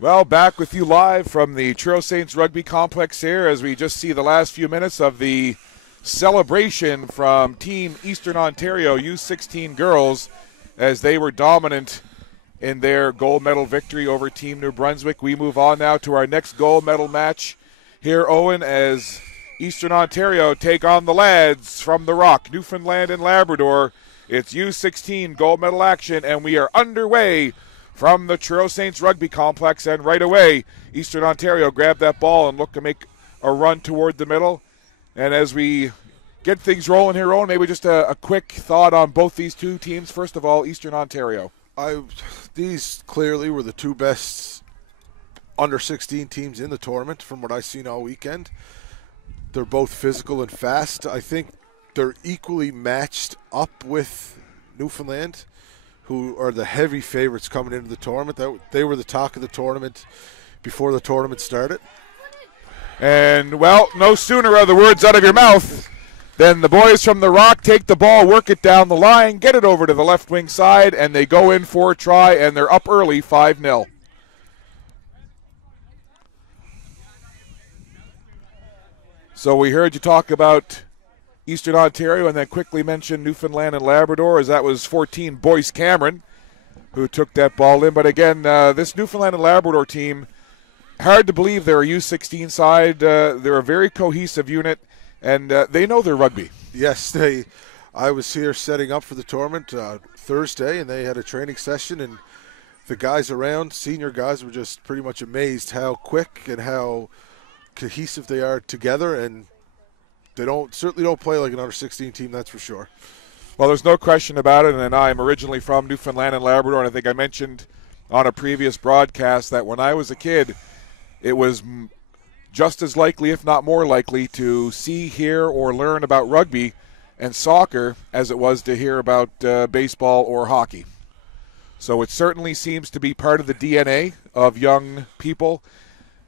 Well, back with you live from the Trail Saints Rugby Complex here as we just see the last few minutes of the celebration from Team Eastern Ontario U16 girls as they were dominant in their gold medal victory over Team New Brunswick. We move on now to our next gold medal match here, Owen, as Eastern Ontario take on the lads from the Rock, Newfoundland and Labrador. It's U16 gold medal action, and we are underway from the Trail Saints Rugby Complex, and right away, Eastern Ontario grabbed that ball and looked to make a run toward the middle. And as we get things rolling here, Owen, maybe just a quick thought on both these two teams. First of all, Eastern Ontario. These clearly were the two best under-16 teams in the tournament from what I've seen all weekend. They're both physical and fast. I think they're equally matched up with Newfoundland, who are the heavy favorites coming into the tournament. They were the talk of the tournament before the tournament started. And, well, no sooner are the words out of your mouth than the boys from the Rock take the ball, work it down the line, get it over to the left wing side, and they go in for a try, and they're up early 5-0. So we heard you talk about Eastern Ontario and then quickly mentioned Newfoundland and Labrador, as that was 14 Boyce Cameron who took that ball in. But again, this Newfoundland and Labrador team, hard to believe they're a U16 side. They're a very cohesive unit, and they know their rugby. Yes, I was here setting up for the tournament Thursday, and they had a training session, and the guys around, senior guys, were just pretty much amazed how quick and how cohesive they are together, and they certainly don't play like an under-16 team, that's for sure. Well, there's no question about it, and I'm originally from Newfoundland and Labrador, and I think I mentioned on a previous broadcast that when I was a kid, it was just as likely, if not more likely, to see, hear, or learn about rugby and soccer as it was to hear about baseball or hockey. So it certainly seems to be part of the DNA of young people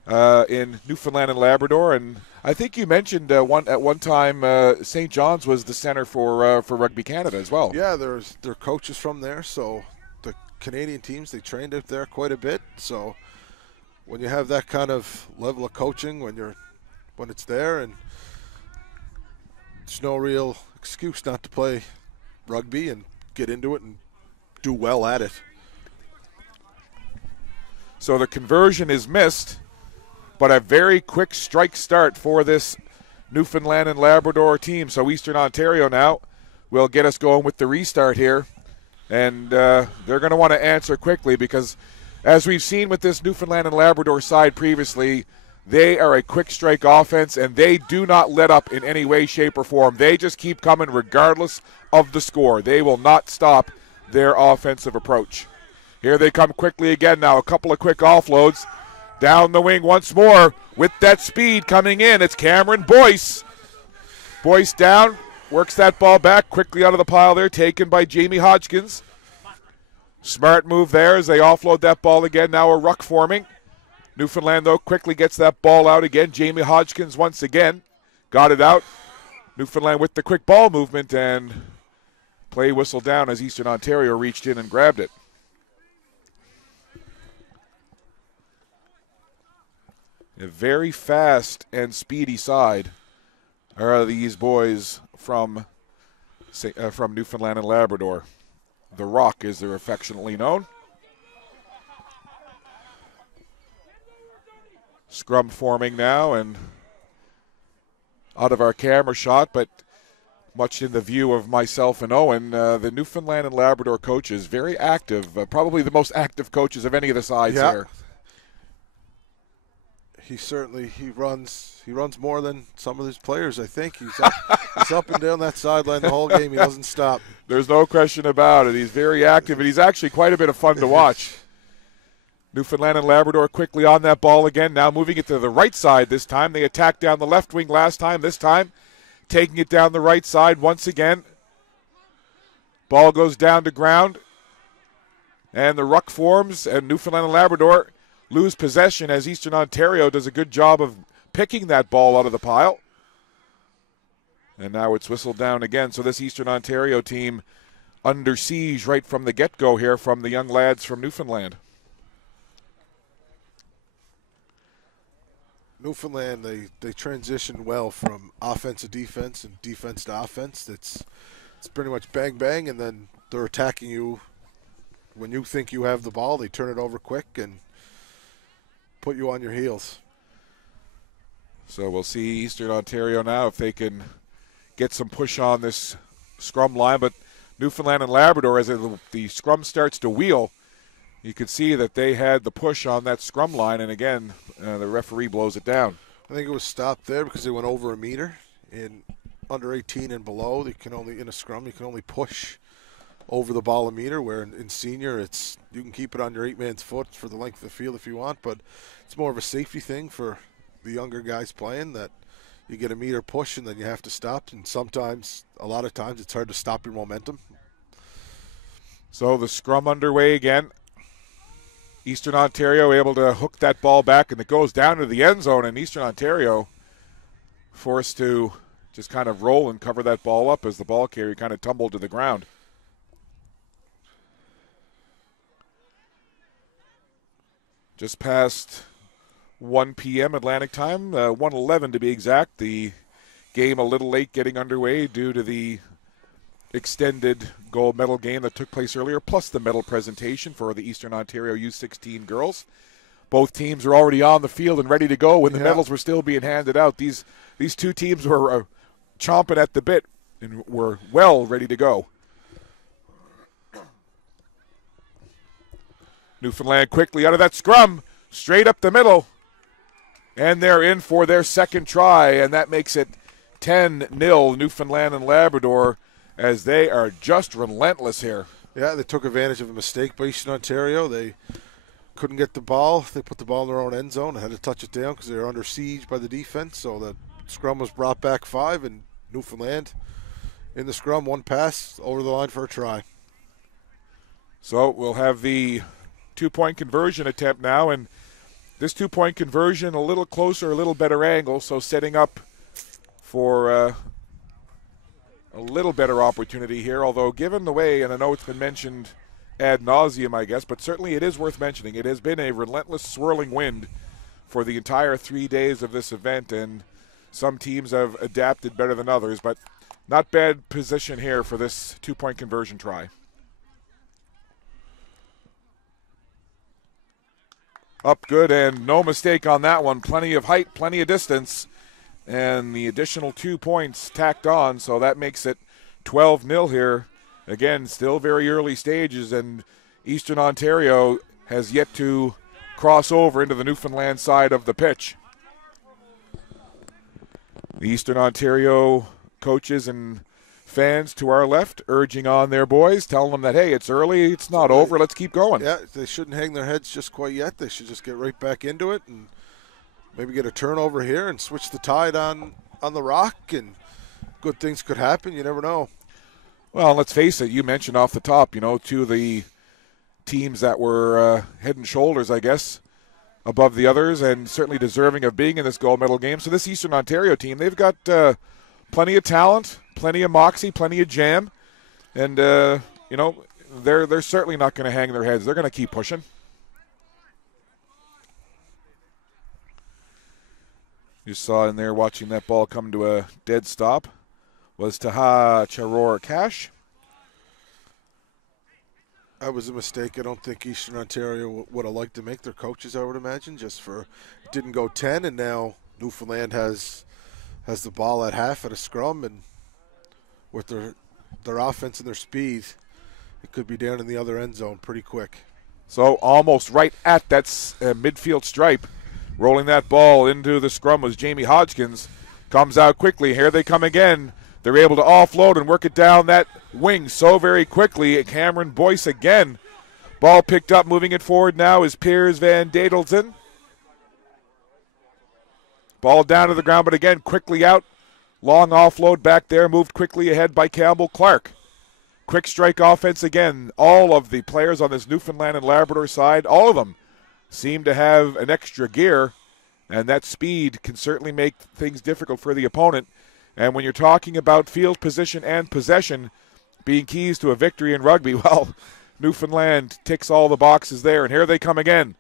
in Newfoundland and Labrador, and I think you mentioned at one time St. John's was the center for Rugby Canada as well. Yeah, they're coaches from there, so the Canadian teams, they trained up there quite a bit. So when you have that kind of level of coaching, when it's there, and there's no real excuse not to play rugby and get into it and do well at it. So the conversion is missed, but a very quick strike start for this Newfoundland and Labrador team. So Eastern Ontario now will get us going with the restart here. And they're going to want to answer quickly because, as we've seen with this Newfoundland and Labrador side previously, they are a quick strike offense, and they do not let up in any way, shape, or form. They just keep coming regardless of the score. They will not stop their offensive approach. Here they come quickly again now. A couple of quick offloads. Down the wing once more with that speed coming in. It's Cameron Boyce. Boyce down, works that ball back quickly out of the pile there, taken by Jamie Hodgkins. Smart move there as they offload that ball again. Now a ruck forming. Newfoundland, though, quickly gets that ball out again. Jamie Hodgkins once again got it out. Newfoundland with the quick ball movement, and play whistled down as Eastern Ontario reached in and grabbed it. A very fast and speedy side are these boys from Newfoundland and Labrador. The Rock, as they're affectionately known. Scrum forming now and out of our camera shot, but much in the view of myself and Owen, the Newfoundland and Labrador coaches, very active, probably the most active coaches of any of the sides here. He runs more than some of his players, I think. He's up and down that sideline the whole game. He doesn't stop. There's no question about it. He's very active, and he's actually quite a bit of fun to watch. Newfoundland and Labrador quickly on that ball again, now moving it to the right side this time. They attacked down the left wing last time. This time, taking it down the right side once again. Ball goes down to ground, and the ruck forms, and Newfoundland and Labrador lose possession as Eastern Ontario does a good job of picking that ball out of the pile. And now it's whistled down again. So this Eastern Ontario team under siege right from the get-go here from the young lads from Newfoundland. Newfoundland, they transition well from offense to defense and defense to offense. It's pretty much bang, bang, and then they're attacking you. When you think you have the ball, they turn it over quick and put you on your heels. So we'll see Eastern Ontario now if they can get some push on this scrum line. But Newfoundland and Labrador, as the scrum starts to wheel, you could see that they had the push on that scrum line, and again, the referee blows it down. I think it was stopped there because they went over a meter. In under 18 and below, they can only, in a scrum, you can only push over the ball a meter, where in senior, you can keep it on your 8-man's foot for the length of the field if you want, but it's more of a safety thing for the younger guys playing, that you get a meter push and then you have to stop, and sometimes, a lot of times, it's hard to stop your momentum. So the scrum underway again. Eastern Ontario able to hook that ball back, and it goes down to the end zone, and Eastern Ontario forced to just kind of roll and cover that ball up as the ball carrier kind of tumbled to the ground. Just past 1 p.m. Atlantic time, 1:11 to be exact. The game a little late getting underway due to the extended gold medal game that took place earlier, plus the medal presentation for the Eastern Ontario U16 girls. Both teams are already on the field and ready to go when the medals were still being handed out. These two teams were chomping at the bit and were well ready to go. Newfoundland quickly out of that scrum, straight up the middle, and they're in for their second try, and that makes it 10-0 Newfoundland and Labrador, as they are just relentless here. Yeah, they took advantage of a mistake by Eastern Ontario. They couldn't get the ball. They put the ball in their own end zone and had to touch it down because they were under siege by the defense. So the scrum was brought back 5, and Newfoundland in the scrum, 1 pass over the line for a try. So we'll have the 2-point conversion attempt now, and this 2-point conversion a little closer, a little better angle, so setting up for a little better opportunity here, although given the way, and I know it's been mentioned ad nauseum, I guess, but certainly it is worth mentioning. It has been a relentless swirling wind for the entire 3 days of this event, and some teams have adapted better than others, but not bad position here for this 2-point conversion try. Up good, and no mistake on that one. Plenty of height, plenty of distance, and the additional 2 points tacked on, so that makes it 12-0 here. Again, still very early stages, and Eastern Ontario has yet to cross over into the Newfoundland side of the pitch. The Eastern Ontario coaches and fans to our left urging on their boys, telling them that, hey, it's early, it's not over, let's keep going. Yeah, they shouldn't hang their heads just quite yet. They should just get right back into it and maybe get a turnover here and switch the tide on the rock, and good things could happen. You never know. Well, let's face it, you mentioned off the top, two of the teams that were head and shoulders, I guess, above the others, and certainly deserving of being in this gold medal game. So this Eastern Ontario team, they've got plenty of talent, plenty of moxie, plenty of jam, and they're certainly not going to hang their heads. They're going to keep pushing. You saw in there watching that ball come to a dead stop was Taha Charor Cash. That was a mistake. I don't think Eastern Ontario would have liked to make their coaches, I would imagine, just for it didn't go 10, and now Newfoundland has the ball at half at a scrum, and with their offense and their speed, it could be down in the other end zone pretty quick. So almost right at that midfield stripe. Rolling that ball into the scrum was Jamie Hodgkins. Comes out quickly. Here they come again. They're able to offload and work it down that wing so very quickly. Cameron Boyce again. Ball picked up, moving it forward now is Piers Van Dadelton. Ball down to the ground, but again, quickly out. Long offload back there, moved quickly ahead by Campbell Clark. Quick strike offense again. All of the players on this Newfoundland and Labrador side, all of them seem to have an extra gear, and that speed can certainly make things difficult for the opponent. And when you're talking about field position and possession being keys to a victory in rugby, well, Newfoundland ticks all the boxes there, and here they come again.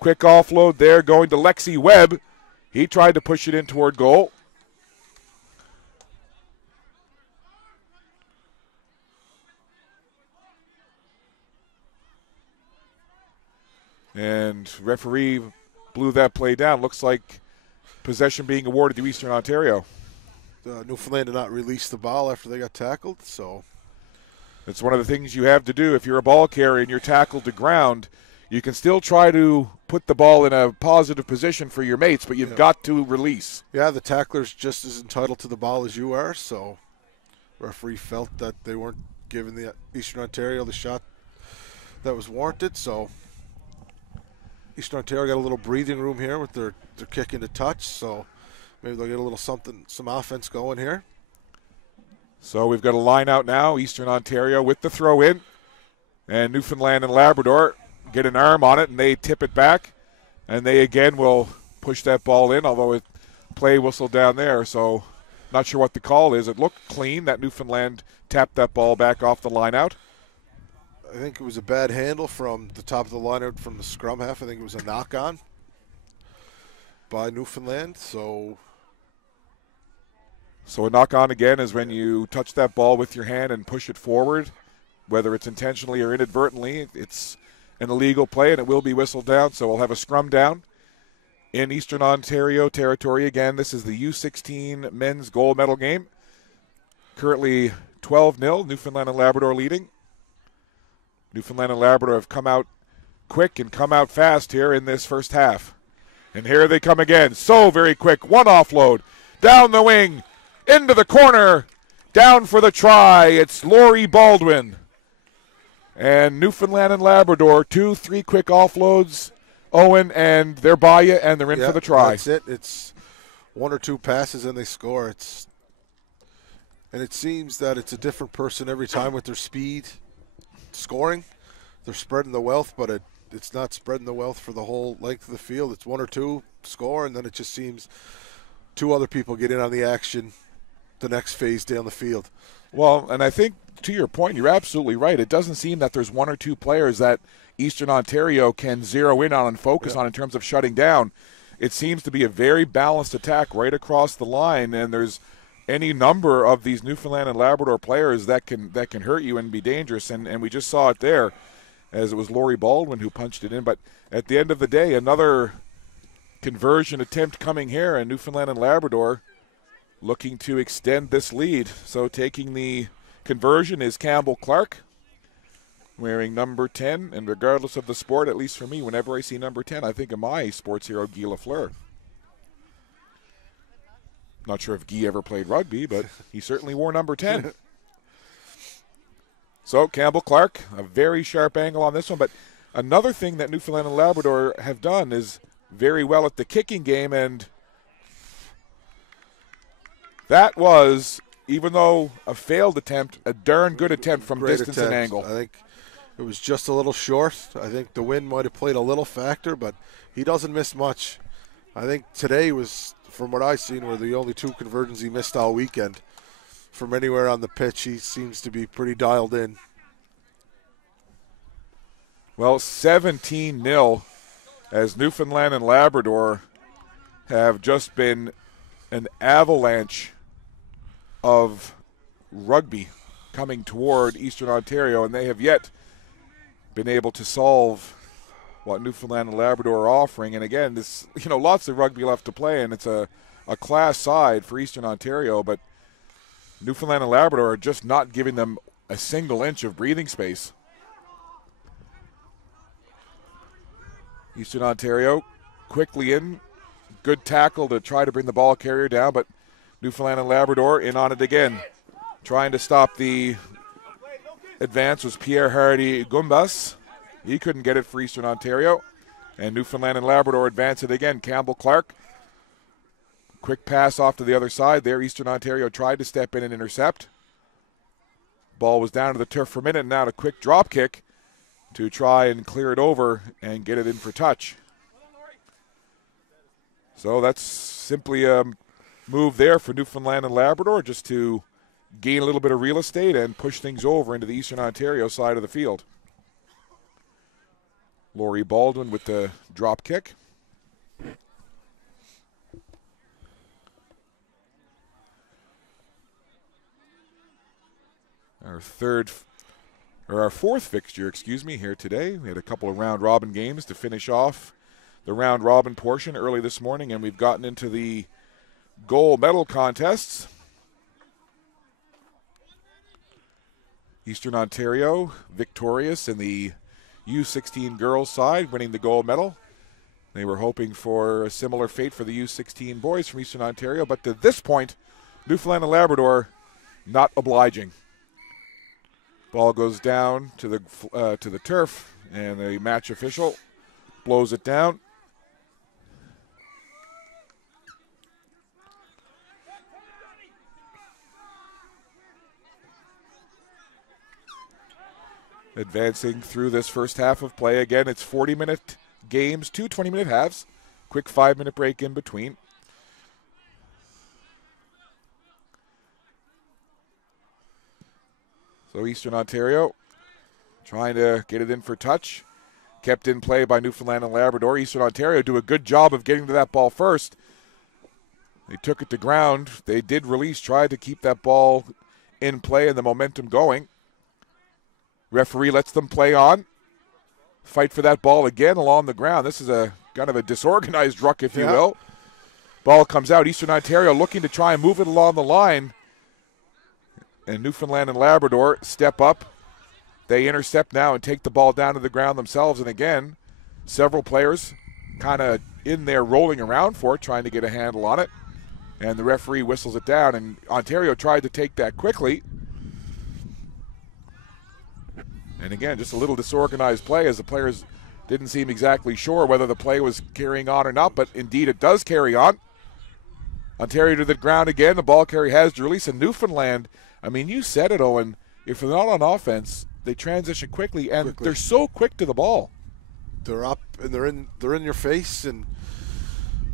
Quick offload there going to Lexi Webb. He tried to push it in toward goal. And referee blew that play down. Looks like possession being awarded to Eastern Ontario. Newfoundland did not release the ball after they got tackled, so it's one of the things you have to do if you're a ball carrier and you're tackled to ground. You can still try to put the ball in a positive position for your mates, but you've got to release. Yeah, the tackler's just as entitled to the ball as you are, so referee felt that they weren't giving the Eastern Ontario the shot that was warranted, so Eastern Ontario got a little breathing room here with their kick into touch, so maybe they'll get a little some offense going here. So we've got a line out now, Eastern Ontario with the throw in, and Newfoundland and Labrador get an arm on it, and they tip it back, and they again will push that ball in, although it play whistle down there, so not sure what the call is. It looked clean that Newfoundland tapped that ball back off the line out. I think it was a bad handle from the top of the line out from the scrum half. I think it was a knock-on by Newfoundland, so a knock-on again is when you touch that ball with your hand and push it forward, whether it's intentionally or inadvertently. It's an illegal play, and it will be whistled down, so we'll have a scrum down in Eastern Ontario territory. Again, this is the U16 men's gold medal game. Currently 12-0, Newfoundland and Labrador leading. Newfoundland and Labrador have come out quick and come out fast here in this first half. And here they come again. So very quick. One offload. Down the wing. Into the corner. Down for the try. It's Laurie Baldwin. And Newfoundland and Labrador, 2-3 quick offloads. Owen, and they're by you, and they're in for the try. That's it. It's one or two passes, and they score. And it seems that it's a different person every time with their speed scoring. They're spreading the wealth, but it's not spreading the wealth for the whole length of the field. It's one or two score, and then it just seems two other people get in on the action the next phase down the field. Well, and I think to your point, you're absolutely right. It doesn't seem that there's one or two players that Eastern Ontario can zero in on and focus on in terms of shutting down. It seems to be a very balanced attack right across the line, and there's any number of these Newfoundland and Labrador players that can hurt you and be dangerous, and we just saw it there as it was Laurie Baldwin who punched it in. But at the end of the day, another conversion attempt coming here, and Newfoundland and Labrador looking to extend this lead. So taking the conversion is Campbell Clark, wearing number 10, and regardless of the sport, at least for me, whenever I see number 10, I think of my sports hero, Guy Lafleur. Not sure if Guy ever played rugby, but he certainly wore number 10. So Campbell Clark, a very sharp angle on this one. But another thing that Newfoundland and Labrador have done is very well at the kicking game, and that was, even though a failed attempt, a darn good attempt from distance and angle. I think it was just a little short. I think the wind might have played a little factor, but he doesn't miss much. I think today was, from what I've seen, were the only two conversions he missed all weekend. From anywhere on the pitch, he seems to be pretty dialed in. Well, 17-0 as Newfoundland and Labrador have just been an avalanche of rugby coming toward Eastern Ontario, and they have yet been able to solve what Newfoundland and Labrador are offering. And again, this, lots of rugby left to play, and it's a class side for Eastern Ontario, but Newfoundland and Labrador are just not giving them a single inch of breathing space. Eastern Ontario quickly in, good tackle to try to bring the ball carrier down, but Newfoundland and Labrador in on it again. Trying to stop the advance was Pierre Hardy Gumbas. He couldn't get it for Eastern Ontario. And Newfoundland and Labrador advance it again. Campbell Clark. Quick pass off to the other side there. Eastern Ontario tried to step in and intercept. Ball was down to the turf for a minute, and now a quick drop kick to try and clear it over and get it in for touch. So that's simply a move there for Newfoundland and Labrador, just to gain a little bit of real estate and push things over into the Eastern Ontario side of the field. Laurie Baldwin with the drop kick. our fourth fixture, here today. We had a couple of round robin games to finish off the round robin portion early this morning, and we've gotten into the gold medal contests. Eastern Ontario victorious in the U16 girls side, winning the gold medal. They were hoping for a similar fate for the U16 boys from Eastern Ontario, but to this point, Newfoundland and Labrador not obliging. Ball goes down to the turf, and the match official blows it down. Advancing through this first half of play. Again, it's 40-minute games, 2 20-minute halves. Quick 5-minute break in between. So Eastern Ontario trying to get it in for touch. Kept in play by Newfoundland and Labrador. Eastern Ontario do a good job of getting to that ball first. They took it to ground. They did release, tried to keep that ball in play and the momentum going. Referee lets them play on. Fight for that ball again along the ground. This is a kind of a disorganized ruck, if you will. Ball comes out. Eastern Ontario looking to try and move it along the line. And Newfoundland and Labrador step up. They intercept now and take the ball down to the ground themselves. And again, several players kind of in there rolling around for it, trying to get a handle on it. And the referee whistles it down. And Ontario tried to take that quickly. And again, just a little disorganized play as the players didn't seem exactly sure whether the play was carrying on or not, but indeed it does carry on. Ontario to the ground again. The ball carrier has to release. And Newfoundland, I mean, you said it, Owen, if they're not on offense, they transition quickly, and they're so quick to the ball. They're up, and they're in your face,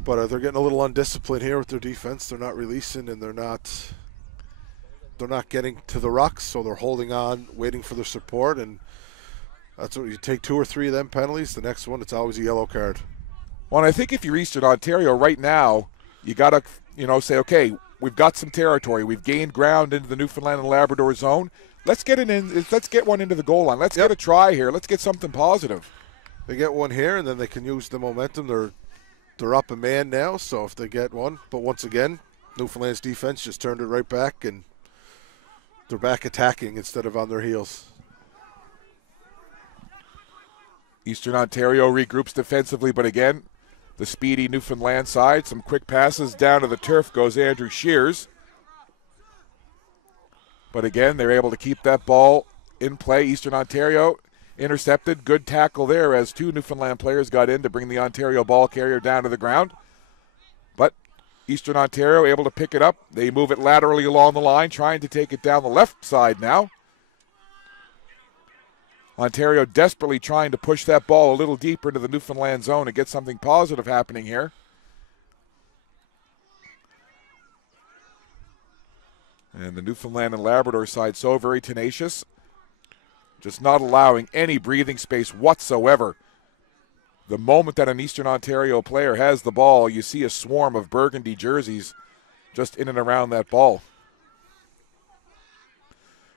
but they're getting a little undisciplined here with their defense. They're not releasing, and they're not getting to the rucks, so they're holding on, waiting for their support, and that's what you take 2 or 3 of them penalties. The next one, it's always a yellow card. Well, and I think if you're Eastern Ontario right now, you got to, say, okay, we've got some territory. We've gained ground into the Newfoundland and Labrador zone. Let's get it in. Let's get one into the goal line. Let's get a try here. Let's get something positive. They get one here, and then they can use the momentum. They're up a man now, so if they get one. But once again, Newfoundland's defense just turned it right back, and they're back attacking instead of on their heels. Eastern Ontario regroups defensively, but again, the speedy Newfoundland side. Some quick passes down to the turf goes Andrew Shears. But again, they're able to keep that ball in play. Eastern Ontario intercepted. Good tackle there as 2 Newfoundland players got in to bring the Ontario ball carrier down to the ground. But Eastern Ontario able to pick it up. They move it laterally along the line, trying to take it down the left side now. Ontario desperately trying to push that ball a little deeper into the Newfoundland zone and get something positive happening here. And the Newfoundland and Labrador side so very tenacious, just not allowing any breathing space whatsoever. The moment that an Eastern Ontario player has the ball, you see a swarm of burgundy jerseys just in and around that ball.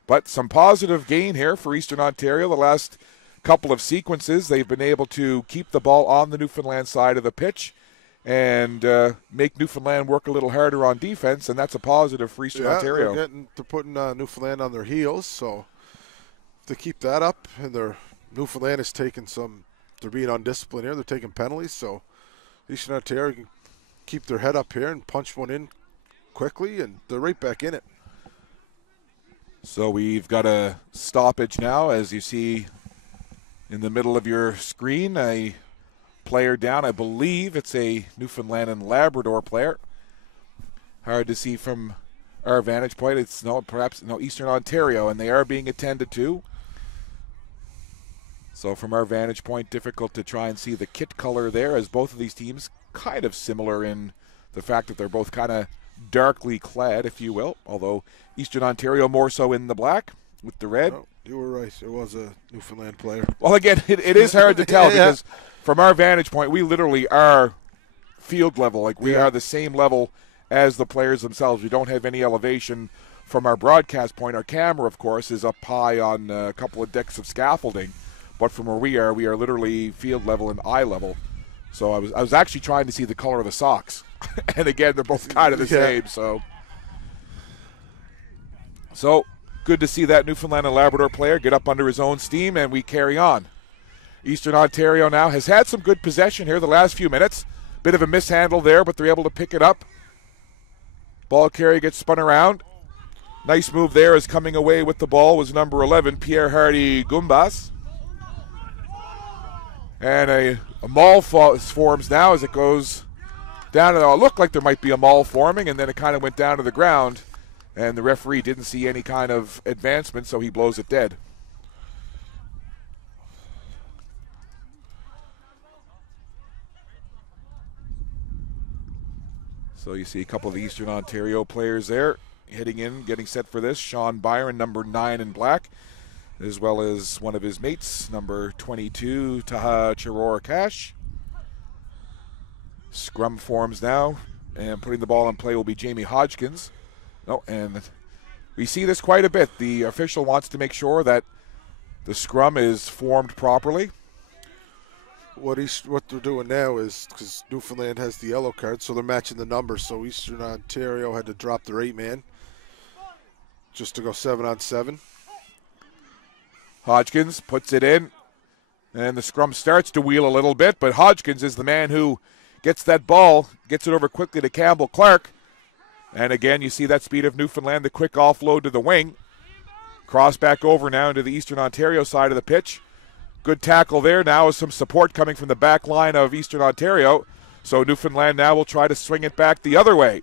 But some positive gain here for Eastern Ontario. The last couple of sequences, they've been able to keep the ball on the Newfoundland side of the pitch and make Newfoundland work a little harder on defense, and that's a positive for Eastern Ontario. They're putting Newfoundland on their heels, so if they keep that up, and Newfoundland is taking they're being undisciplined here, they're taking penalties, so Eastern Ontario can keep their head up here and punch one in quickly, and they're right back in it. So we've got a stoppage now, as you see in the middle of your screen, a player down. I believe it's a Newfoundland and Labrador player. Hard to see from our vantage point. It's perhaps Eastern Ontario, and they are being attended to. So from our vantage point, difficult to try and see the kit color there, as both of these teams kind of similar in the fact that they're both kind of darkly clad, if you will, although Eastern Ontario more so in the black with the red. No, you were right. It was a Newfoundland player. Well, again, it is hard to tell because from our vantage point, we literally are field level. Like we are the same level as the players themselves. We don't have any elevation from our broadcast point, our camera, of course, is up high on a couple of decks of scaffolding. But from where we are literally field level and eye level. So I was actually trying to see the color of the socks. And again, they're both kind of the same. So good to see that Newfoundland and Labrador player get up under his own steam, and we carry on. Eastern Ontario now has had some good possession here the last few minutes. Bit of a mishandle there, but they're able to pick it up. Ball carrier gets spun around. Nice move there as coming away with the ball was number 11, Pierre Hardy Gumbas. And a maul forms now as it goes down. It looked like there might be a maul forming, and then it kind of went down to the ground. And the referee didn't see any kind of advancement, so he blows it dead. So you see a couple of the Eastern Ontario players there heading in, getting set for this. Sean Byron, number 9 in black, as well as one of his mates, number 22, Taha Chiror Cash. Scrum forms now, and putting the ball in play will be Jamie Hodgkins. And we see this quite a bit. The official wants to make sure that the scrum is formed properly. What they're doing now is, because Newfoundland has the yellow card, so they're matching the numbers. So Eastern Ontario had to drop their 8-man just to go 7-on-7. Hodgkins puts it in, and the scrum starts to wheel a little bit, but Hodgkins is the man who gets that ball, gets it over quickly to Campbell Clark. And again, you see that speed of Newfoundland, the quick offload to the wing. Cross back over now into the Eastern Ontario side of the pitch. Good tackle there. Now is some support coming from the back line of Eastern Ontario. So Newfoundland now will try to swing it back the other way.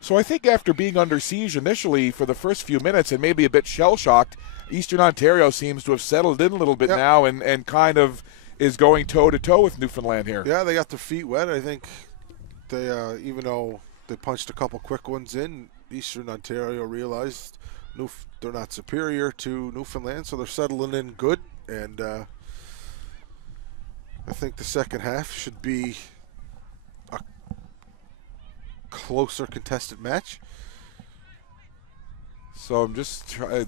So I think after being under siege initially for the first few minutes and maybe a bit shell-shocked, Eastern Ontario seems to have settled in a little bit now and kind of is going toe-to-toe with Newfoundland here. Yeah, they got their feet wet. I think they, even though they punched a couple quick ones in, Eastern Ontario realized they're not superior to Newfoundland, so they're settling in good. And I think the second half should be a closer contested match. So I'm just I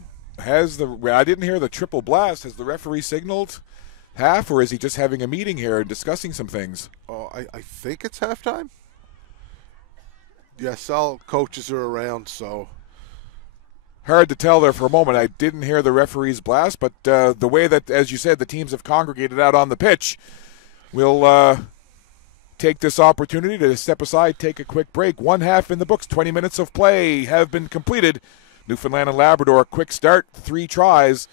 didn't hear the triple blast. Has the referee signaled half, or is he just having a meeting here and discussing some things? Oh, I think it's halftime. Yes, all coaches are around, so hard to tell there for a moment. I didn't hear the referee's blast, but the way that, as you said, the teams have congregated out on the pitch, we'll take this opportunity to step aside, take a quick break. One half in the books, 20 minutes of play have been completed. Newfoundland and Labrador, quick start, 3 tries,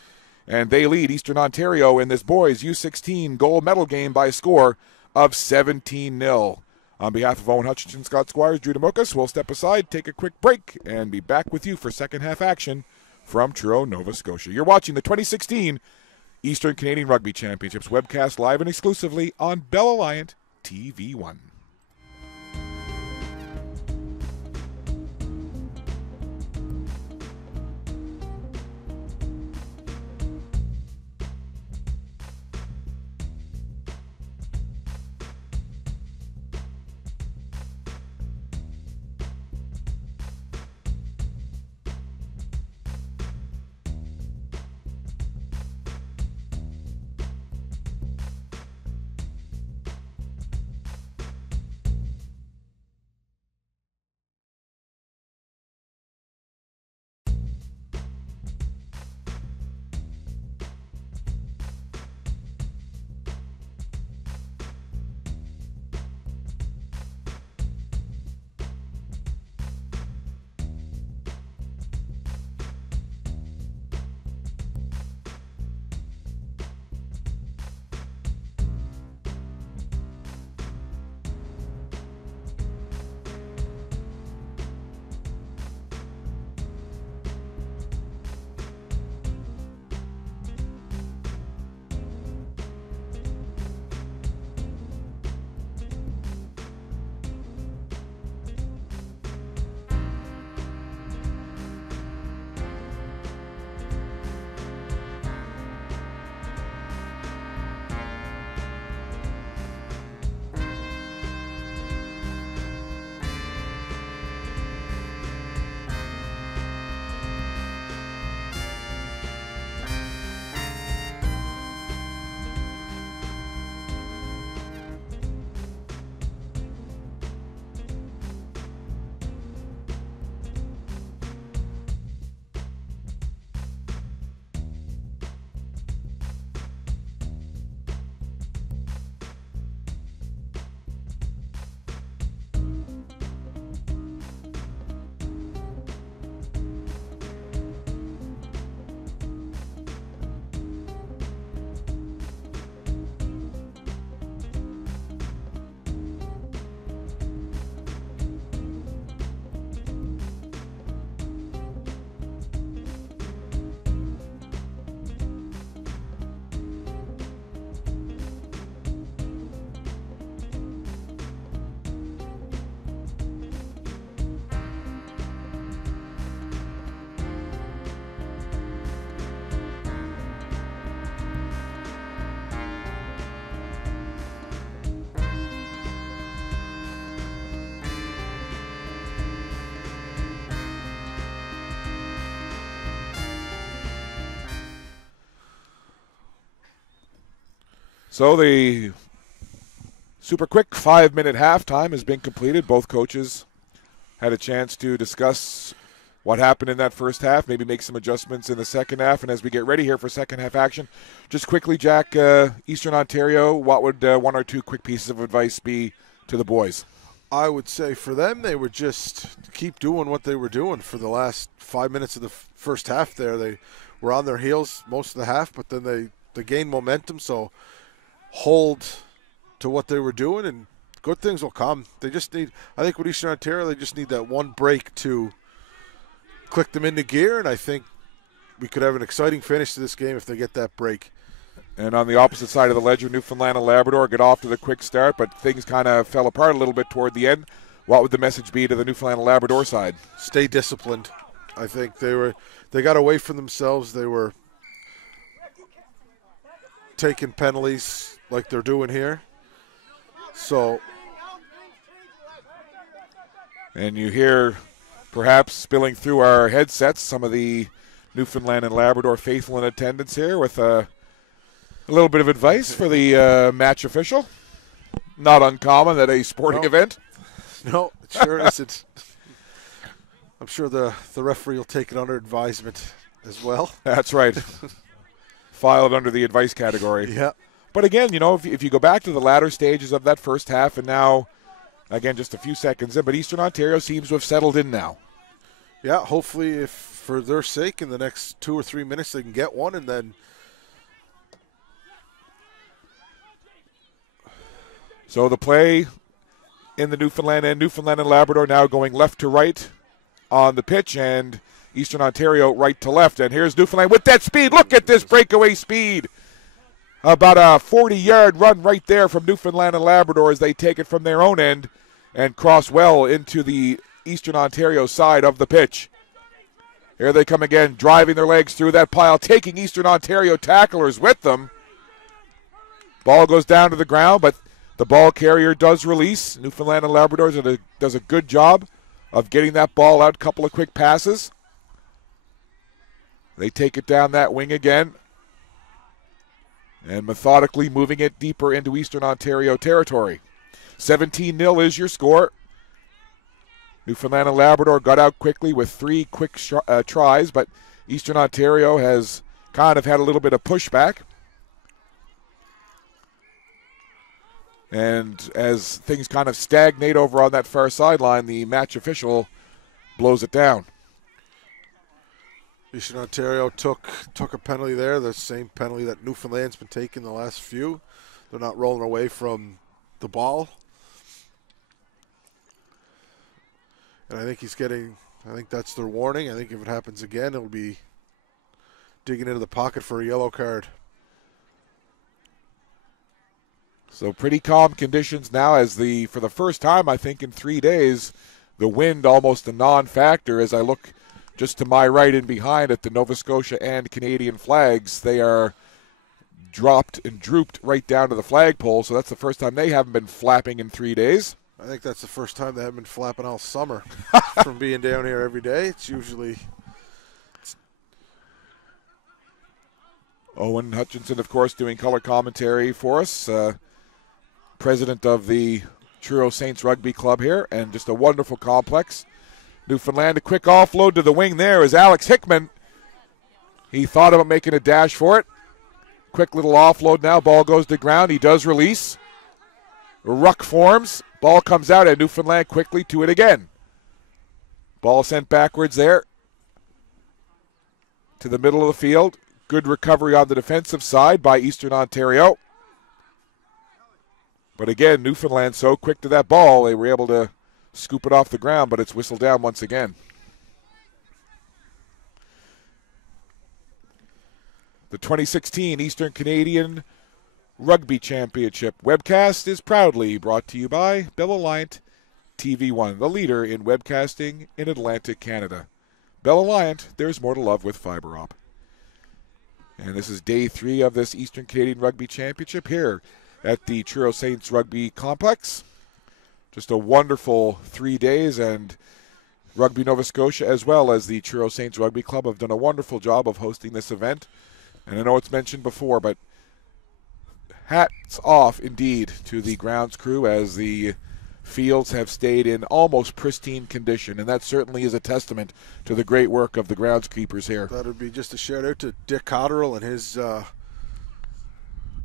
and they lead Eastern Ontario in this boys U16 gold medal game by a score of 17-0. On behalf of Owen Hutchinson, Scott Squires, Drew DeMokas, we'll step aside, take a quick break, and be back with you for second half action from Truro, Nova Scotia. You're watching the 2016 Eastern Canadian Rugby Championships webcast live and exclusively on Bell Alliant TV1. So the super quick 5-minute halftime has been completed. Both coaches had a chance to discuss what happened in that first half, maybe make some adjustments in the second half. And as we get ready here for second half action, just quickly, Jack, Eastern Ontario, what would one or two quick pieces of advice be to the boys? I would say for them, they would just keep doing what they were doing for the last 5 minutes of the first half there. They were on their heels most of the half, but then they gained momentum, so hold to what they were doing, and good things will come. They just need, I think with Eastern Ontario, they just need that one break to click them into gear, and I think we could have an exciting finish to this game if they get that break. And on the opposite side of the ledger, Newfoundland and Labrador get off to the quick start, but things kind of fell apart a little bit toward the end. What would the message be to the Newfoundland and Labrador side? Stay disciplined. I think they got away from themselves. They were taking penalties like they're doing here. So, and you hear perhaps spilling through our headsets some of the Newfoundland and Labrador faithful in attendance here with a little bit of advice for the match official. Not uncommon at a sporting event. No, it sure isn't. I'm sure the referee will take it under advisement as well. That's right. File it under the advice category. Yeah. But again, if you go back to the latter stages of that first half, and now, again, just a few seconds in, but Eastern Ontario seems to have settled in now. Yeah, hopefully, if for their sake, in the next 2 or 3 minutes, they can get one, and then. So the play in the Newfoundland and Labrador now going left to right on the pitch, and Eastern Ontario right to left. And here's Newfoundland with that speed. Look at this breakaway speed. About a 40-yard run right there from Newfoundland and Labrador as they take it from their own end and cross well into the Eastern Ontario side of the pitch. Here they come again, driving their legs through that pile, taking Eastern Ontario tacklers with them. Ball goes down to the ground, but the ball carrier does release. Newfoundland and Labrador does a good job of getting that ball out, couple of quick passes. They take it down that wing again and methodically moving it deeper into Eastern Ontario territory. 17-0 is your score. Newfoundland and Labrador got out quickly with 3 quick tries, but Eastern Ontario has kind of had a little bit of pushback. And as things kind of stagnate over on that far sideline, the match official blows it down. Eastern Ontario took a penalty there, the same penalty that Newfoundland's been taking the last few. They're not rolling away from the ball. And I think I think that's their warning. I think if it happens again, it'll be digging into the pocket for a yellow card. So pretty calm conditions now as for the first time, I think, in 3 days, the wind almost a non-factor. As I look just to my right and behind at the Nova Scotia and Canadian flags, they are dropped and drooped right down to the flagpole. So that's the first time they haven't been flapping in 3 days. I think that's the first time they haven't been flapping all summer from being down here every day. It's usually... Owen Hutchinson, of course, doing color commentary for us. President of the Truro Saints Rugby Club here, and just a wonderful complex. Newfoundland, a quick offload to the wing there is Alex Hickman. He thought about making a dash for it. Quick little offload now. Ball goes to ground. He does release. Ruck forms. Ball comes out, and Newfoundland quickly to it again. Ball sent backwards there to the middle of the field. Good recovery on the defensive side by Eastern Ontario. But again, Newfoundland so quick to that ball, they were able to scoop it off the ground, but it's whistled down once again. The 2016 Eastern Canadian Rugby Championship webcast is proudly brought to you by Bell Alliant TV1, the leader in webcasting in Atlantic Canada. Bell Alliant, there's more to love with fiber op. And this is day 3 of this Eastern Canadian Rugby Championship here at the Truro Saints Rugby Complex. Just a wonderful 3 days, and Rugby Nova Scotia as well as the Truro Saints Rugby Club have done a wonderful job of hosting this event. And I know it's mentioned before, but hats off indeed to the grounds crew, as the fields have stayed in almost pristine condition, and that certainly is a testament to the great work of the groundskeepers here. That would be just a shout out to Dick Cotterill and his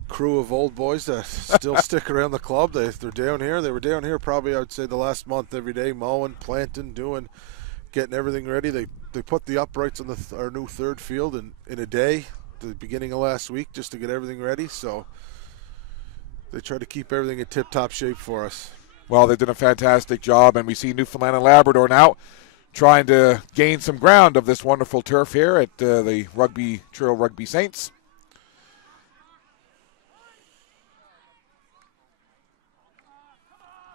crew of old boys that still stick around the club. They're down here. They were down here probably, I would say, the last month every day, mowing, planting, getting everything ready. They put the uprights on our new third field in a day, the beginning of last week, just to get everything ready. So they try to keep everything in tip-top shape for us. Well, they've done a fantastic job, and we see Newfoundland and Labrador now trying to gain some ground of this wonderful turf here at the Trail Rugby Saints.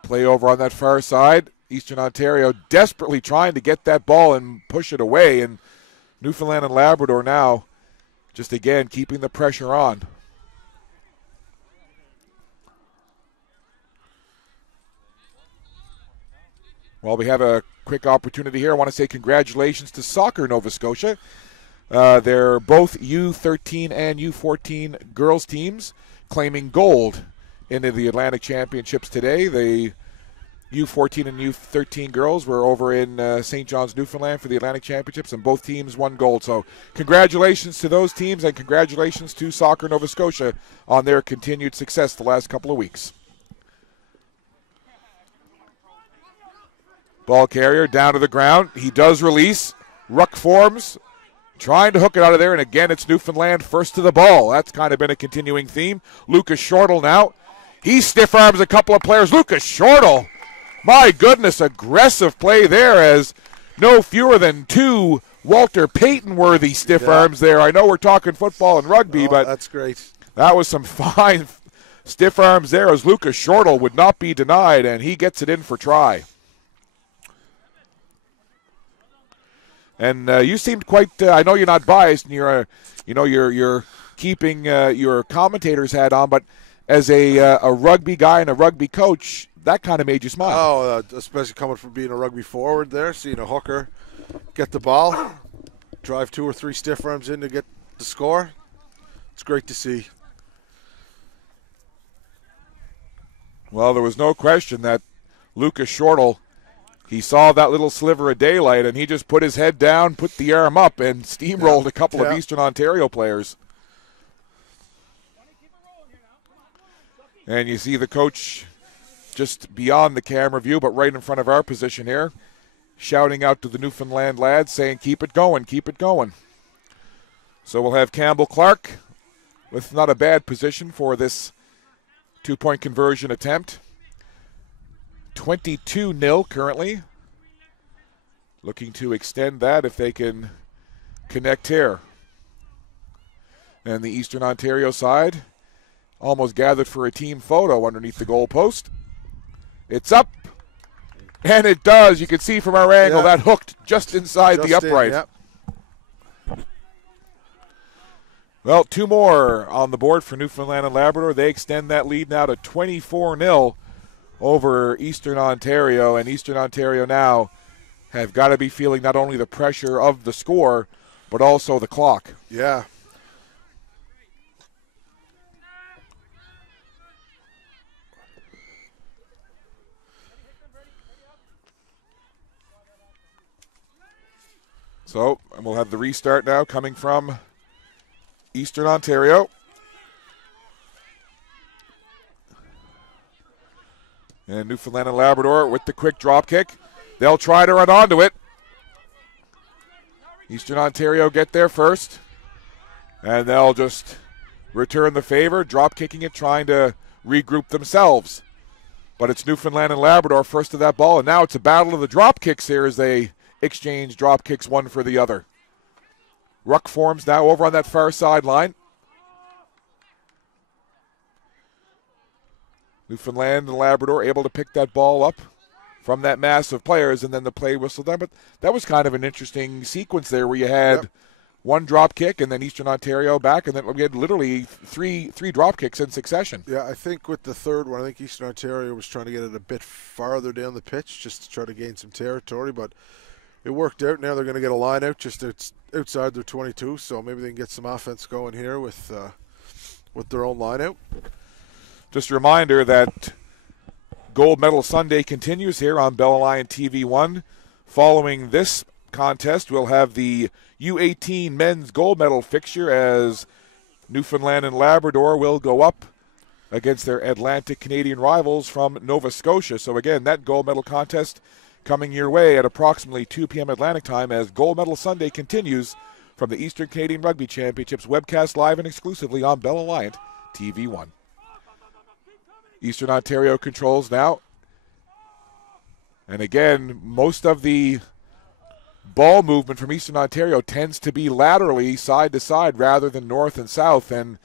Play over on that far side. Eastern Ontario desperately trying to get that ball and push it away, and Newfoundland and Labrador now just again keeping the pressure on. Well, we have a quick opportunity here. I want to say congratulations to Soccer Nova Scotia. They're both U13 and U14 girls teams claiming gold into the Atlantic Championships today. The U14 and U13 girls were over in St. John's, Newfoundland for the Atlantic Championships, and both teams won gold. So congratulations to those teams, and congratulations to Soccer Nova Scotia on their continued success the last couple of weeks. Ball carrier down to the ground. He does release. Ruck forms, trying to hook it out of there, and again it's Newfoundland first to the ball. That's kind of been a continuing theme. Lucas Shortle now. He stiff arms a couple of players. Lucas Shortle, my goodness, aggressive play there, as no fewer than two Walter Payton-worthy stiff arms there. I know we're talking football and rugby, but that's great. That was some fine stiff arms there, as Lucas Shortle would not be denied, and he gets it in for try. And you seemed quite. I know you're not biased, and you're keeping your commentator's hat on, but as a rugby guy and a rugby coach, that kind of made you smile. Oh, especially coming from being a rugby forward there, seeing a hooker get the ball, drive two or three stiff arms in to get the score. It's great to see. Well, there was no question that Lucas Shortle, he saw that little sliver of daylight, and he just put his head down, put the arm up, and steamrolled a couple of Eastern Ontario players. And you see the coach just beyond the camera view, but right in front of our position here, shouting out to the Newfoundland lads, saying, keep it going, keep it going. So we'll have Campbell Clark with not a bad position for this two-point conversion attempt. 22-0 currently. Looking to extend that if they can connect here. And the Eastern Ontario side almost gathered for a team photo underneath the goal post. It's up, and it does. You can see from our angle that hooked just inside the upright. Well, two more on the board for Newfoundland and Labrador. They extend that lead now to 24-0 over Eastern Ontario, and Eastern Ontario now have got to be feeling not only the pressure of the score, but also the clock. Yeah. So, and we'll have the restart now coming from Eastern Ontario. And Newfoundland and Labrador with the quick drop kick. They'll try to run onto it. Eastern Ontario get there first. And they'll just return the favor, drop kicking it, trying to regroup themselves. But it's Newfoundland and Labrador first to that ball. And now it's a battle of the drop kicks here as they exchange drop kicks one for the other. Ruck forms now over on that far sideline. Newfoundland and Labrador able to pick that ball up from that mass of players, and then the play whistled down. But that was kind of an interesting sequence there where you had one drop kick and then Eastern Ontario back, and then we had literally three drop kicks in succession. Yeah, I think with the third one, I think Eastern Ontario was trying to get it a bit farther down the pitch just to try to gain some territory, but it worked out. Now they're going to get a line out just outside their 22, so maybe they can get some offense going here with their own line out. Just a reminder that Gold Medal Sunday continues here on Bell Alliant TV1. Following this contest, we'll have the U18 men's gold medal fixture as Newfoundland and Labrador will go up against their Atlantic Canadian rivals from Nova Scotia. So again, that gold medal contest coming your way at approximately 2 p.m. Atlantic time as Gold Medal Sunday continues from the Eastern Canadian Rugby Championships, webcast live and exclusively on Bell Alliant TV1. Eastern Ontario controls now. And again, most of the ball movement from Eastern Ontario tends to be laterally side to side rather than north and south. And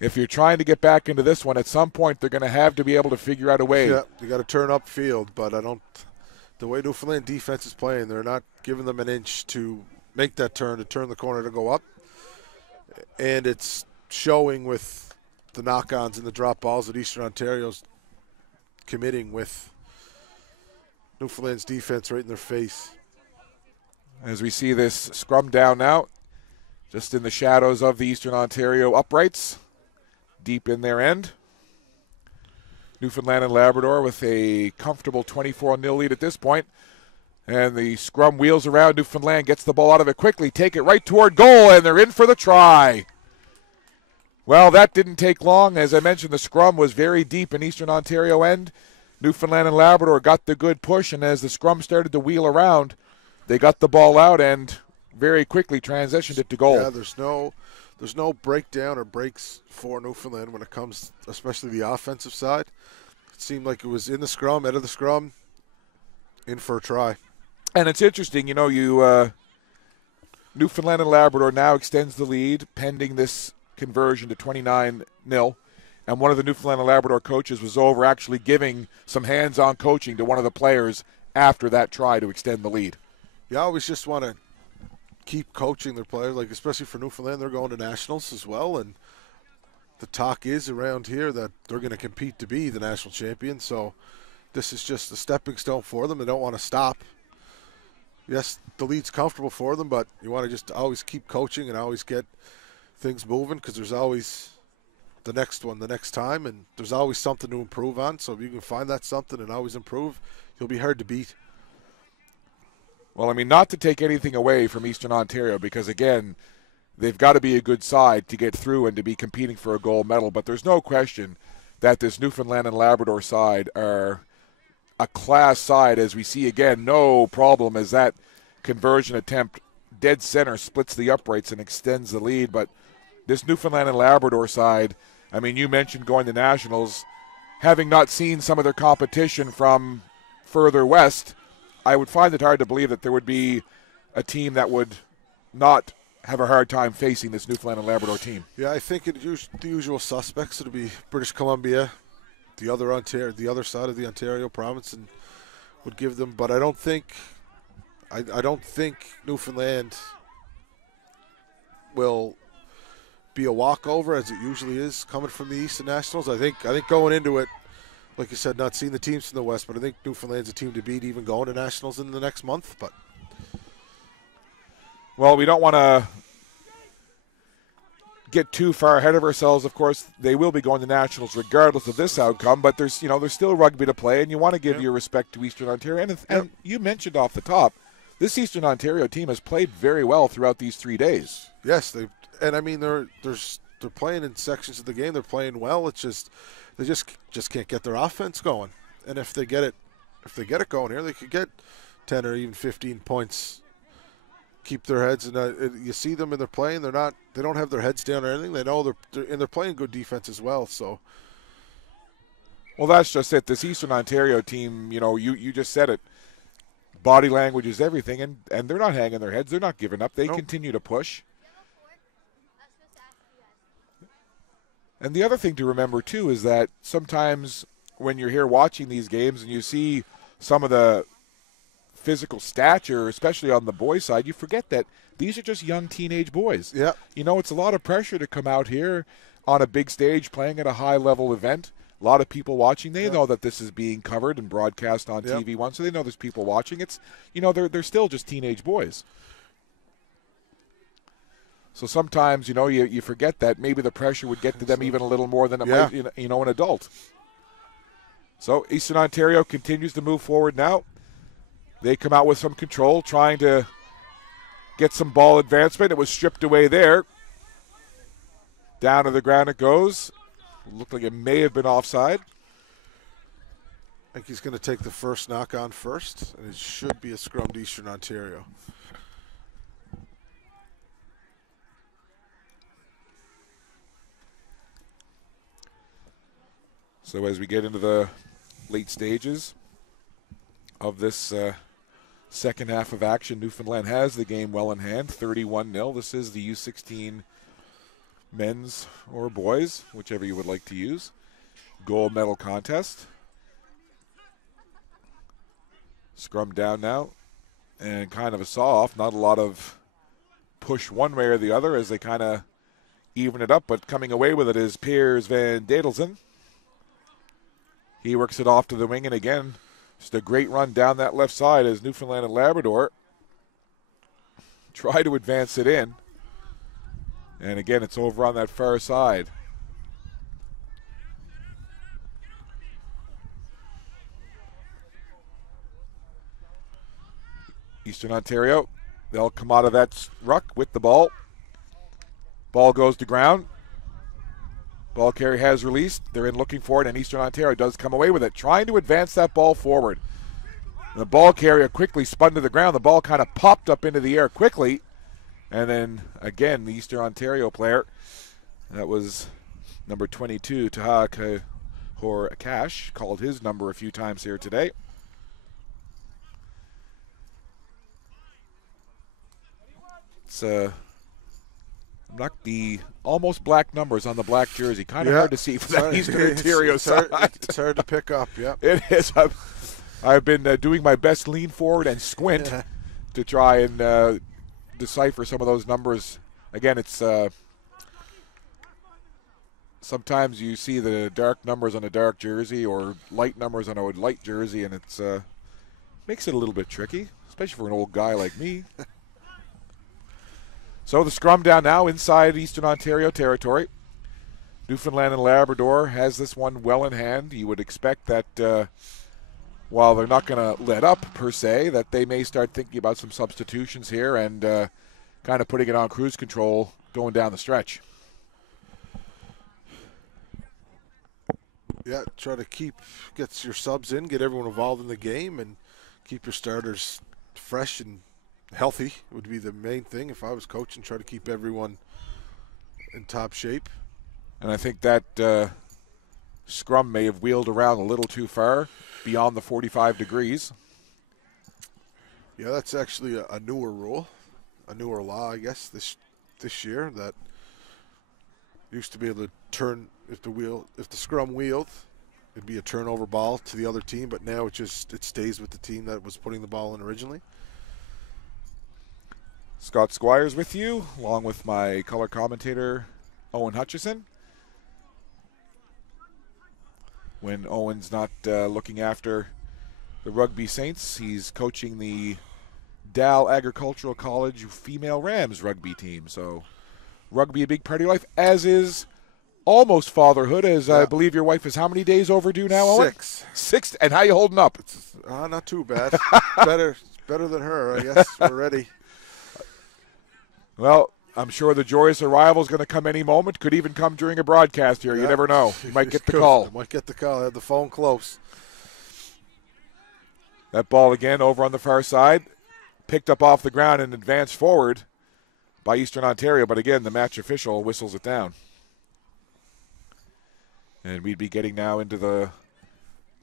if you're trying to get back into this one, at some point they're going to have to be able to figure out a way. Yeah, you got to turn upfield, but the way Newfoundland defense is playing, they're not giving them an inch to make that turn, to turn the corner to go up. And it's showing with the knock-ons and the drop balls that Eastern Ontario's committing with Newfoundland's defense right in their face. As we see this scrum down now, just in the shadows of the Eastern Ontario uprights, deep in their end. Newfoundland and Labrador with a comfortable 24-0 lead at this point. And the scrum wheels around. Newfoundland gets the ball out of it quickly, take it right toward goal, and they're in for the try. Well, that didn't take long. As I mentioned, the scrum was very deep in Eastern Ontario end. Newfoundland and Labrador got the good push, and as the scrum started to wheel around, they got the ball out and very quickly transitioned it to goal. Yeah, there's no breakdown or breaks for Newfoundland when it comes, especially the offensive side. It seemed like it was in the scrum, out of the scrum, in for a try. And it's interesting, Newfoundland and Labrador now extends the lead pending this conversion to 29-0. And one of the Newfoundland and Labrador coaches was over actually giving some hands-on coaching to one of the players after that try to extend the lead. You always just want to keep coaching their players, like especially for Newfoundland, they're going to nationals as well, and the talk is around here that they're going to compete to be the national champion, so this is just a stepping stone for them. They don't want to stop. Yes, the lead's comfortable for them, but you want to just always keep coaching and always get things moving because there's always the next one the next time, and there's always something to improve on. So if you can find that something and always improve, you'll be hard to beat. Well, not to take anything away from Eastern Ontario because, again, they've got to be a good side to get through and to be competing for a gold medal. But there's no question that this Newfoundland and Labrador side are a class side, as we see, again, no problem as that conversion attempt dead center splits the uprights and extends the lead. But this Newfoundland and Labrador side, you mentioned going to nationals. Having not seen some of their competition from further west, I would find it hard to believe that there would be a team that would not have a hard time facing this Newfoundland and Labrador team. Yeah, I think the usual suspects. It'll be British Columbia, the other side of the Ontario province, and would give them. But I don't think Newfoundland will be a walkover as it usually is coming from the East and Nationals. I think going into it, like you said, not seeing the teams from the West, but I think Newfoundland's a team to beat even going to Nationals in the next month. But well, we don't want to get too far ahead of ourselves. Of course, they will be going to Nationals regardless of this outcome, but there's still rugby to play, and you want to give your respect to Eastern Ontario. And you mentioned off the top, this Eastern Ontario team has played very well throughout these 3 days. Yes, they're playing in sections of the game. They're playing well. It's just they just can't get their offense going. And if they get it going here, they could get 10 or even 15 points. Keep their heads, and you see them and they're playing. They don't have their heads down or anything. They know they're playing good defense as well. So, well, that's just it. This Eastern Ontario team, you just said it. Body language is everything, and they're not hanging their heads. They're not giving up. They continue to push. And the other thing to remember, too, is that sometimes when you're here watching these games and you see some of the physical stature, especially on the boys' side, you forget that these are just young teenage boys. Yeah. It's a lot of pressure to come out here on a big stage playing at a high-level event. A lot of people watching. They know that this is being covered and broadcast on TV1, so they know there's people watching. It's, they're still just teenage boys. So sometimes, you forget that maybe the pressure would get to them even a little more than it might, an adult. So Eastern Ontario continues to move forward now. They come out with some control, trying to get some ball advancement. It was stripped away there. Down to the ground it goes. Looked like it may have been offside. I think he's going to take the first knock on first, and it should be a scrum to Eastern Ontario. So as we get into the late stages of this second half of action, Newfoundland has the game well in hand, 31-0. This is the U16 men's or boys, whichever you would like to use, gold medal contest. Scrum down now, and kind of a saw-off. Not a lot of push one way or the other as they kind of even it up, but coming away with it is Piers Van Dadelsen. He works it off to the wing, and again, just a great run down that left side as Newfoundland and Labrador try to advance it in. And again, it's over on that far side. Eastern Ontario, they'll come out of that ruck with the ball. Ball goes to ground. Ball carrier has released. They're in looking for it, and Eastern Ontario does come away with it, trying to advance that ball forward. The ball carrier quickly spun to the ground. The ball kind of popped up into the air quickly. And then, again, the Eastern Ontario player, that was number 22, Taha Kahor-Cash, called his number a few times here today. It's not the almost black numbers on the black jersey. Kind of hard to see for that Eastern Ontario side. It's hard to pick up, yeah. It is. I've been doing my best lean forward and squint to try and decipher some of those numbers. Again, it's sometimes you see the dark numbers on a dark jersey or light numbers on a light jersey, and it's makes it a little bit tricky, especially for an old guy like me. So the scrum down now inside Eastern Ontario territory. Newfoundland and Labrador has this one well in hand. You would expect that while they're not going to let up per se, that they may start thinking about some substitutions here and kind of putting it on cruise control going down the stretch. Yeah, try to get your subs in, get everyone involved in the game, and keep your starters fresh and healthy would be the main thing. If I was coaching, try to keep everyone in top shape. And I think that scrum may have wheeled around a little too far beyond the 45 degrees. Yeah, that's actually a newer rule, a newer law, I guess, this year, that used to be able to turn if the scrum wheeled, it'd be a turnover ball to the other team, but now it stays with the team that was putting the ball in originally. Scott Squires with you, along with my color commentator, Owen Hutchison. When Owen's not looking after the Rugby Saints, he's coaching the Dal Agricultural College female Rams rugby team. So rugby a big part of your life, as is almost fatherhood, as I believe your wife is how many days overdue now, Owen? 6. 6, and how you holding up? Not too bad. better than her, I guess. We're ready. Well, I'm sure the joyous arrival is going to come any moment. Could even come during a broadcast here. You never know. You might get the call. Might get the call. I had the phone close. That ball again over on the far side. Picked up off the ground and advanced forward by Eastern Ontario. But again, the match official whistles it down. And we'd be getting now into the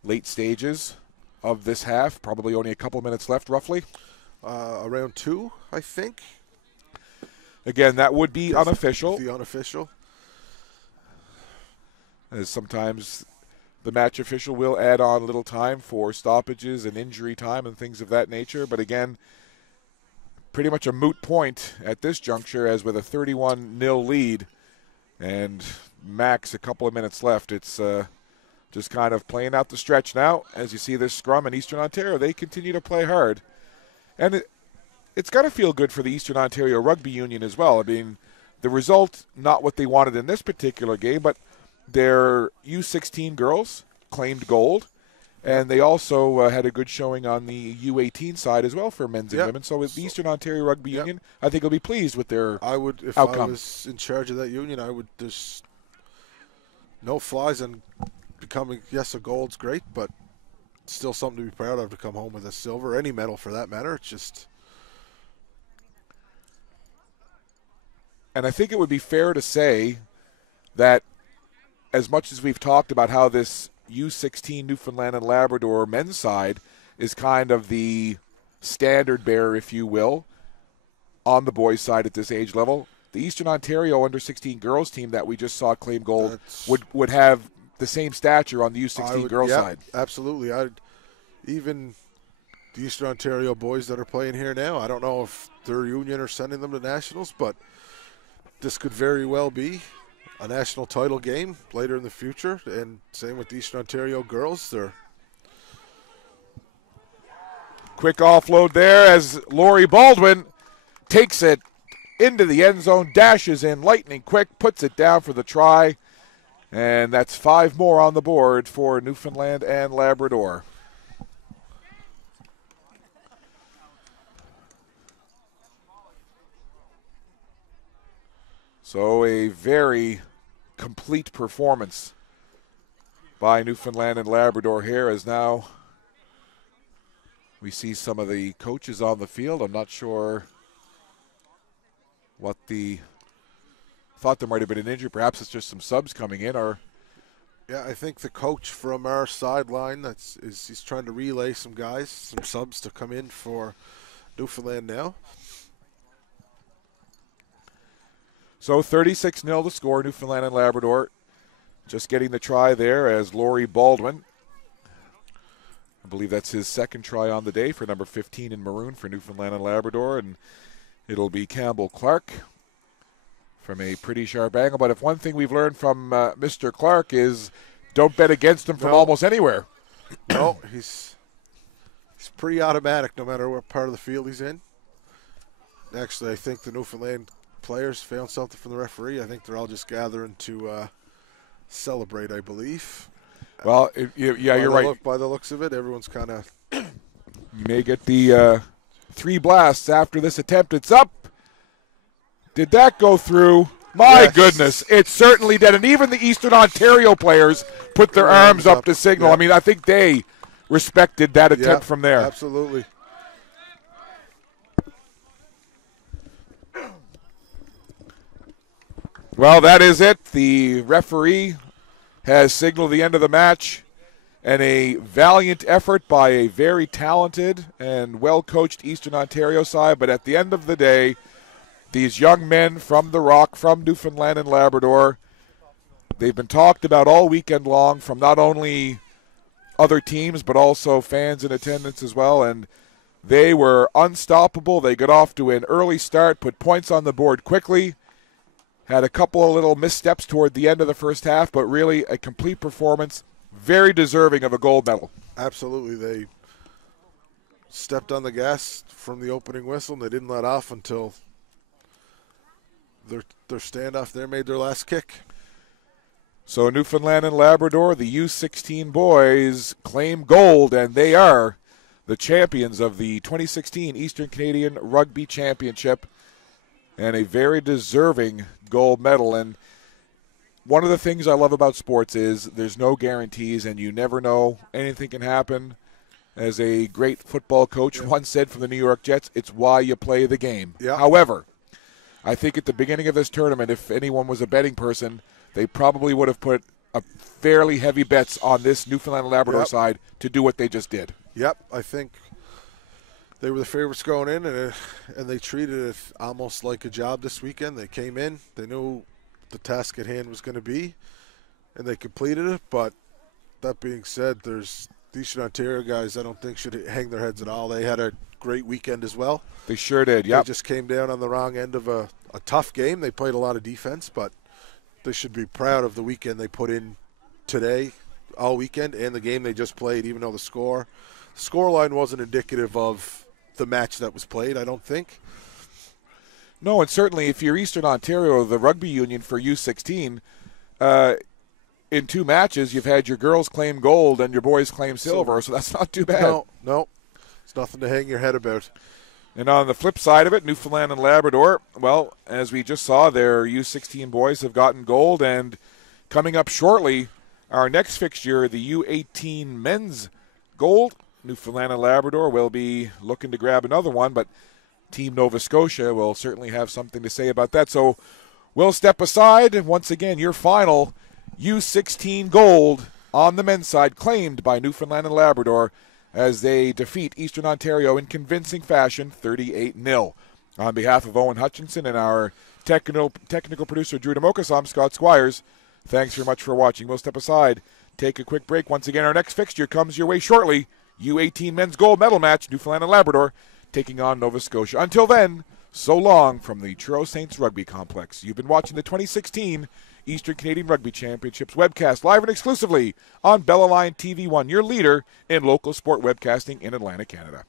late stages of this half. Probably only a couple minutes left, roughly. Around 2, I think. Again, that would be unofficial. The unofficial. As sometimes the match official will add on a little time for stoppages and injury time and things of that nature. But again, pretty much a moot point at this juncture, as with a 31-0 lead and max a couple of minutes left. It's just kind of playing out the stretch now. As you see this scrum in Eastern Ontario, they continue to play hard. And it's got to feel good for the Eastern Ontario Rugby Union as well. I mean, the result, not what they wanted in this particular game, but their U16 girls claimed gold. And they also had a good showing on the U18 side as well for men's and women. So with the Eastern Ontario Rugby Union, I think will be pleased with their I would, if outcome. I was in charge of that union, I would just no flies on becoming, yes, a gold's great, but still something to be proud of to come home with a silver, any medal for that matter. It's just. And I think it would be fair to say that as much as we've talked about how this U16 Newfoundland and Labrador men's side is kind of the standard bearer, if you will, on the boys' side at this age level, the Eastern Ontario under-16 girls team that we just saw claim gold would have the same stature on the U16 girls side. Absolutely. Even the Eastern Ontario boys that are playing here now, I don't know if their union are sending them to nationals, but this could very well be a national title game later in the future, and same with the Eastern Ontario girls. They're quick offload there as Lori Baldwin takes it into the end zone, dashes in lightning quick, puts it down for the try, and that's 5 more on the board for Newfoundland and Labrador. So a very complete performance by Newfoundland and Labrador here, as now we see some of the coaches on the field. I'm not sure what thought there might have been an injury. Perhaps it's just some subs coming in, or yeah, I think the coach from our sideline he's trying to relay some guys, some subs to come in for Newfoundland now. So 36-0 to score, Newfoundland and Labrador. Just getting the try there as Laurie Baldwin. I believe that's his second try on the day for number 15 in maroon for Newfoundland and Labrador. And it'll be Campbell Clark from a pretty sharp angle. But if one thing we've learned from Mr. Clark is don't bet against him from almost anywhere. No, he's pretty automatic no matter what part of the field he's in. Actually, I think the Newfoundland players found something from the referee. I think they're all just gathering to celebrate, I believe. Well, you're right. By the looks of it, everyone's kind of. You may get the 3 blasts after this attempt. It's up. Did that go through? My goodness, it certainly did. And even the Eastern Ontario players put their arms up to signal. Yeah. I mean, I think they respected that attempt from there. Absolutely. Well, that is it. The referee has signaled the end of the match, and a valiant effort by a very talented and well-coached Eastern Ontario side. But at the end of the day, these young men from the Rock, from Newfoundland and Labrador, they've been talked about all weekend long from not only other teams but also fans in attendance as well. And they were unstoppable. They got off to an early start, put points on the board quickly. Had a couple of little missteps toward the end of the first half, but really a complete performance, very deserving of a gold medal. Absolutely. They stepped on the gas from the opening whistle, and they didn't let off until their standoff there made their last kick. So Newfoundland and Labrador, the U16 boys, claim gold, and they are the champions of the 2016 Eastern Canadian Rugby Championship, and a very deserving gold medal. And one of the things I love about sports is there's no guarantees, and you never know. Anything can happen. As a great football coach once said from the New York Jets, it's why you play the game. Yeah. However, I think at the beginning of this tournament, if anyone was a betting person, they probably would have put a fairly heavy bets on this Newfoundland and Labrador side to do what they just did. Yep, I think they were the favorites going in, and they treated it almost like a job this weekend. They came in, they knew the task at hand was going to be, and they completed it. But that being said, there's the Eastern Ontario guys I don't think should hang their heads at all. They had a great weekend as well. They sure did, yep. They just came down on the wrong end of a tough game. They played a lot of defense, but they should be proud of the weekend they put in today, all weekend, and the game they just played, even though the scoreline wasn't indicative of the match that was played, I don't think. No, and certainly if you're Eastern Ontario, the rugby union for U16, in 2 matches, you've had your girls claim gold and your boys claim silver, so that's not too bad. No. It's nothing to hang your head about. And on the flip side of it, Newfoundland and Labrador, well, as we just saw, their U16 boys have gotten gold, and coming up shortly, our next fixture, the U18 men's gold. Newfoundland and Labrador will be looking to grab another one, but Team Nova Scotia will certainly have something to say about that. So we'll step aside. Once again, your final U16 gold on the men's side, claimed by Newfoundland and Labrador as they defeat Eastern Ontario in convincing fashion, 38-0. On behalf of Owen Hutchinson and our technical producer Drew DeMocas, I'm Scott Squires. Thanks very much for watching. We'll step aside, take a quick break. Once again, our next fixture comes your way shortly. U18 men's gold medal match, Newfoundland and Labrador taking on Nova Scotia. Until then, so long from the Truro Saints Rugby Complex. You've been watching the 2016 Eastern Canadian Rugby Championships webcast live and exclusively on Bella Line TV1, your leader in local sport webcasting in Atlantic Canada.